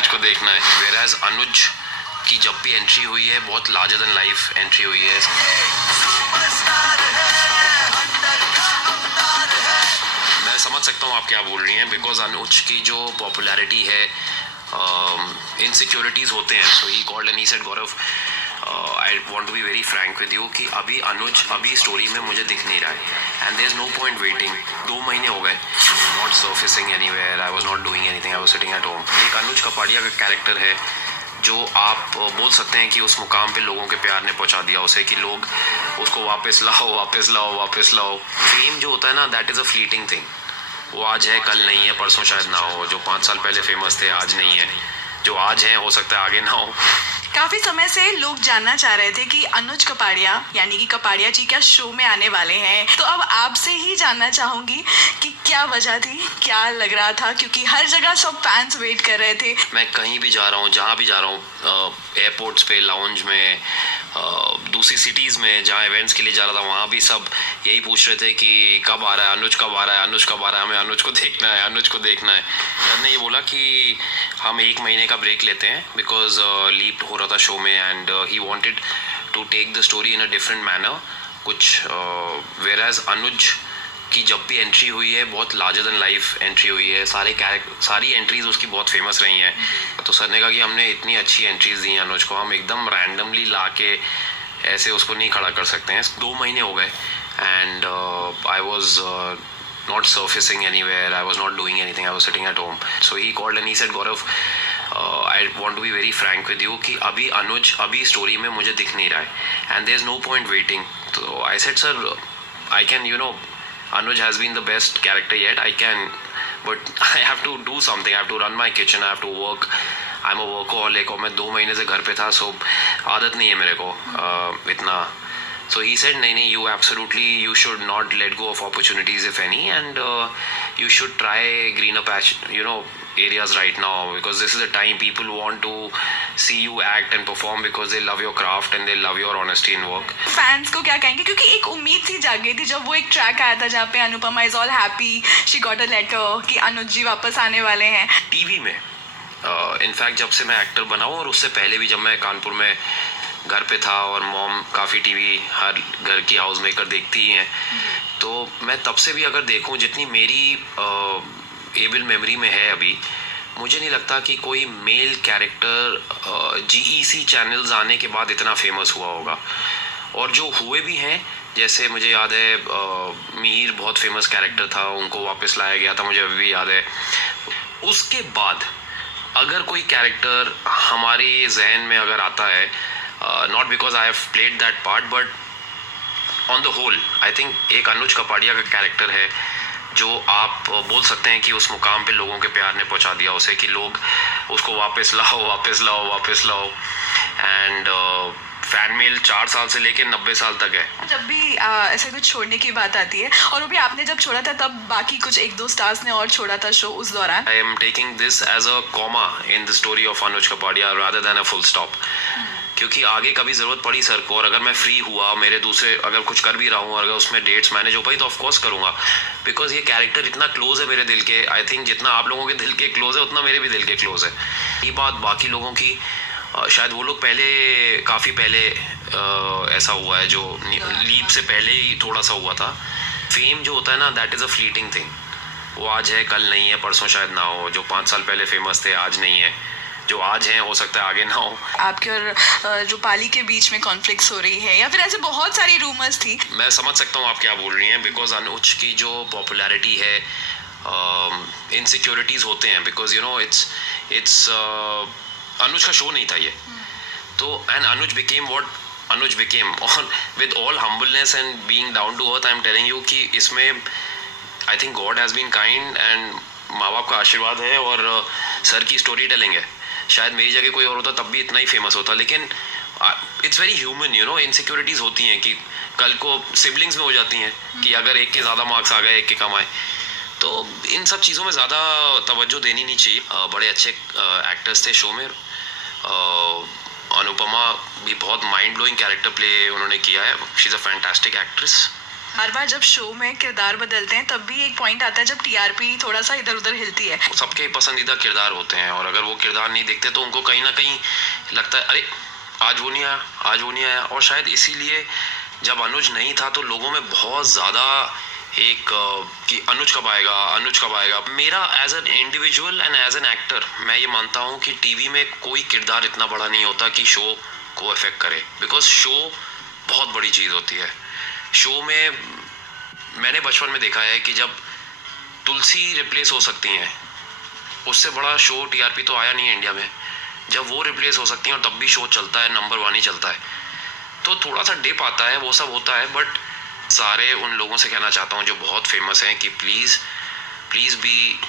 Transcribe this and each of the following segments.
अनुज को देखना है। वेराज अनुज की जब भी एंट्री हुई है बहुत लार्जर देन लाइफ एंट्री हुई है। मैं समझ सकता हूँ आप क्या बोल रही हैं, बिकॉज अनुज की जो पॉपुलैरिटी है, इनसिक्योरिटीज़ होते हैं। So he called and he said Gaurav, I want to be very frank with you कि अभी अनुज अभी स्टोरी में मुझे दिख नहीं रहा है and there is no point waiting. 2 महीने हो गए, not surfacing anywhere, I was not doing anything, I was sitting at home. एक अनुज कपाड़िया का कैरेक्टर है जो आप बोल सकते हैं कि उस मुकाम पे लोगों के प्यार ने पहुंचा दिया उसे कि लोग उसको वापस लाओ वापस लाओ वापस लाओ। फेम जो होता है ना, that is a fleeting thing. वो आज है कल नहीं है, परसों शायद ना हो। जो 5 साल पहले फेमस थे आज नहीं है, जो आज हैं हो सकता है आगे ना हो। काफी समय से लोग जानना चाह रहे थे कि अनुज कपाड़िया यानी कि कपाड़िया जी क्या शो में आने वाले हैं, तो अब आपसे ही जानना चाहूंगी कि क्या वजह थी, क्या लग रहा था, क्योंकि हर जगह सब फैंस वेट कर रहे थे। मैं कहीं भी जा रहा हूँ, जहाँ भी जा रहा हूँ, एयरपोर्ट्स पे, लाउंज में, दूसरी सिटीज़ में जहाँ इवेंट्स के लिए जा रहा था, वहाँ भी सब यही पूछ रहे थे कि कब आ रहा है अनुज, कब आ रहा है अनुज, कब आ रहा है, हमें अनुज को देखना है, अनुज को देखना है। सर ने ये बोला कि हम 1 महीने का ब्रेक लेते हैं बिकॉज लीप हो रहा था शो में and he wanted to take the story in a different manner कुछ। वेराज अनुज की जब भी एंट्री हुई है बहुत लार्जर देन लाइफ एंट्री हुई है। सारी एंट्रीज उसकी बहुत फेमस रही हैं। तो सर ने कहा कि हमने इतनी अच्छी एंट्रीज दी हैं अनुज को, हम एकदम रैंडमली ला के ऐसे उसको नहीं खड़ा कर सकते हैं। 2 महीने हो गए and I was not surfacing anywhere, I was not doing anything, I was sitting at home. So he called and he said Gaurav, I want to be very frank with you कि अभी अनुज अभी story में मुझे दिख नहीं रहा है and there is no point waiting. So I said sir, I can, you know, Anuj has been the best character yet, I can, but I have to do something, I have to run my kitchen, I have to work, I'm a workaholic। और मैं 2 महीने से घर पे था, so आदत नहीं है मेरे को इतना। So he said, नहीं, you absolutely, you should not let go of opportunities if any, and you should try greener patch, you know, areas right now, because this is the time people want to see you act and perform because they love your craft and they love your honesty in work. Fans को क्या कहेंगे, क्योंकि एक उम्मीद थी जाग गई थी जब वो एक ट्रैक आया था जहाँ पे Anupama is all happy, she got a letter कि अनुज जी वापस आने वाले हैं टीवी में। इनफैक्ट जब से मैं एक्टर बना हूँ और उससे पहले भी जब मैं कानपुर में घर पे था और मॉम काफ़ी टीवी हर घर की हाउस मेकर देखती ही हैं, तो मैं तब से भी अगर देखूं जितनी मेरी एबल मेमोरी में है अभी, मुझे नहीं लगता कि कोई मेल कैरेक्टर जीईसी चैनल्स आने के बाद इतना फेमस हुआ होगा। और जो हुए भी हैं, जैसे मुझे याद है मिहिर बहुत फेमस कैरेक्टर था, उनको वापस लाया गया था, मुझे अभी भी याद है। उसके बाद अगर कोई कैरेक्टर हमारे जहन में अगर आता है, not because I have played that part, but on the whole, I think एक अनुज कपाड़िया का कैरेक्टर है जो आप बोल सकते हैं कि उस मुकाम पे लोगों के प्यार ने पहुंचा दिया उसे कि लोग उसको वापस लाओ वापस लाओ वापस लाओ। एंड फैन मेल 4 साल से लेके 90 साल तक है। जब भी ऐसे कुछ छोड़ने की बात आती है, और वो भी आपने जब छोड़ा था तब बाकी कुछ 1-2 स्टार्स ने और छोड़ा था शो उस दौरान। I am taking this as a comma in the story of Anuj Kapadia rather than a full stop, क्योंकि आगे कभी ज़रूरत पड़ी सर को और अगर मैं फ्री हुआ, मेरे दूसरे अगर कुछ कर भी रहा हूँ और अगर उसमें डेट्स मैनेज हो पाई तो ऑफकोर्स करूँगा, बिकॉज ये कैरेक्टर इतना क्लोज है मेरे दिल के। आई थिंक जितना आप लोगों के दिल के क्लोज है उतना मेरे भी दिल के क्लोज है। ये बात बाकी लोगों की, शायद वो लोग पहले काफ़ी पहले ऐसा हुआ है, जो लीप से पहले ही थोड़ा सा हुआ था। फेम जो होता है ना, that is a fleeting thing. वो आज है कल नहीं है, परसों शायद ना हो। जो 5 साल पहले फेमस थे आज नहीं है, जो आज हैं हो सकता है आगे ना हो। आपके और रूपाली के बीच में कॉन्फ्लिक्ट्स हो रही है या फिर ऐसे बहुत सारी रूमर्स थी। मैं समझ सकता हूँ आप क्या बोल रही हैं, बिकॉज अनुज की जो पॉपुलैरिटी है, इनसिक्योरिटीज़ होते हैं, because you know it's Anuj का शो नहीं था ये, तो and Anuj became what Anuj became, और with all humbleness and being down to earth, I am telling you कि इसमें I think god has been kind and माँ बाप का आशीर्वाद है और सर की स्टोरी टेलिंग है। शायद मेरी जगह कोई और होता तब भी इतना ही फेमस होता, लेकिन it's very human, you know. Insecurities होती हैं कि कल को सिबलिंग्स में हो जाती हैं कि अगर एक के ज़्यादा मार्क्स आ गए, एक के कम आए, तो इन सब चीज़ों में ज़्यादा तवज्जो देनी नहीं चाहिए। बड़े अच्छे एक्टर्स थे शो में। अनुपमा भी बहुत माइंड ब्लोइंग कैरेक्टर प्ले उन्होंने किया है, she is a fantastic actress. बार बार जब शो में किरदार बदलते हैं तब भी एक पॉइंट आता है जब टीआरपी थोड़ा सा इधर उधर हिलती है। सबके पसंदीदा किरदार होते हैं और अगर वो किरदार नहीं देखते तो उनको कहीं ना कहीं लगता है अरे आज वो नहीं आया, आज वो नहीं आया। और शायद इसीलिए जब अनुज नहीं था तो लोगों में बहुत ज़्यादा एक कि अनुज कब आएगा, अनुज कब आएगा। मेरा as an individual and as an actor मैं ये मानता हूँ कि टीवी में कोई किरदार इतना बड़ा नहीं होता कि शो को अफेक्ट करे, बिकॉज शो बहुत बड़ी चीज़ होती है। शो में मैंने बचपन में देखा है कि जब तुलसी रिप्लेस हो सकती हैं, उससे बड़ा शो टीआरपी तो आया नहीं है इंडिया में। जब वो रिप्लेस हो सकती हैं और तब भी शो चलता है, नंबर 1 ही चलता है, तो थोड़ा सा डिप आता है, वो सब होता है। बट सारे उन लोगों से कहना चाहता हूँ जो बहुत फेमस हैं कि please please be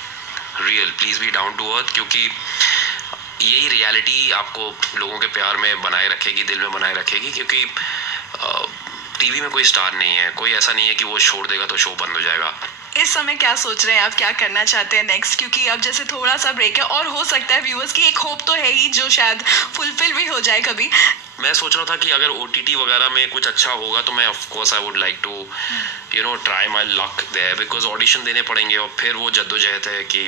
real, please be down to earth, क्योंकि यही रियलिटी आपको लोगों के प्यार में बनाए रखेगी, दिल में बनाए रखेगी। क्योंकि टीवी में कोई स्टार नहीं है, कोई ऐसा नहीं है कि वो छोड़ देगा तो शो बंद हो जाएगा। इस समय क्या सोच रहे हैं आप, क्या करना चाहते हैं नेक्स्ट? क्योंकि अब जैसे थोड़ा सा ब्रेक है और हो सकता है व्यूअर्स की एक होप तो है ही जो शायद फुलफिल भी हो जाए कभी। मैं सोच रहा था कि अगर OTT वगैरह में कुछ अच्छा होगा तो मैं of course I would like to try my luck there, because audition देने पड़ेंगे और फिर वो जद्दोजहद है कि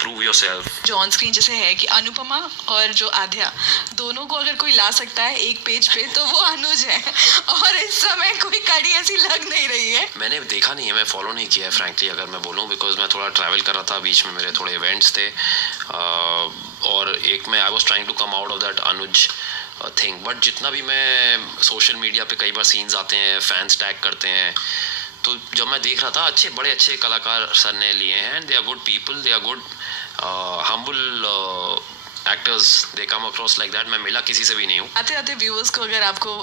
प्रूव योरसेल्फ। जो ऑन स्क्रीन जैसे है कि अनुपमा और जो आध्या दोनों को अगर कोई ला सकता है एक पेज पे तो वो अनुज है, और इस समय कोई कड़ी ऐसी लग नहीं रही है। मैंने देखा नहीं है, मैं फॉलो नहीं किया है फ्रैंकली अगर मैं बोलूँ, बिकॉज मैं थोड़ा ट्रैवल कर रहा था, बीच में मेरे थोड़े इवेंट्स थे और एक में I was trying to come out of that Anuj thing. But जितना भी मैं सोशल मीडिया पे कई बार सीन्स आते हैं, फैंस टैग करते हैं, तो जब मैं देख रहा था बड़े अच्छे कलाकार सर ने लिए हैं। They are good people, they are good humble actors, they come across like that. मैं मिला किसी से भी नहीं हूँ। आते आते व्यूअर्स को अगर आपको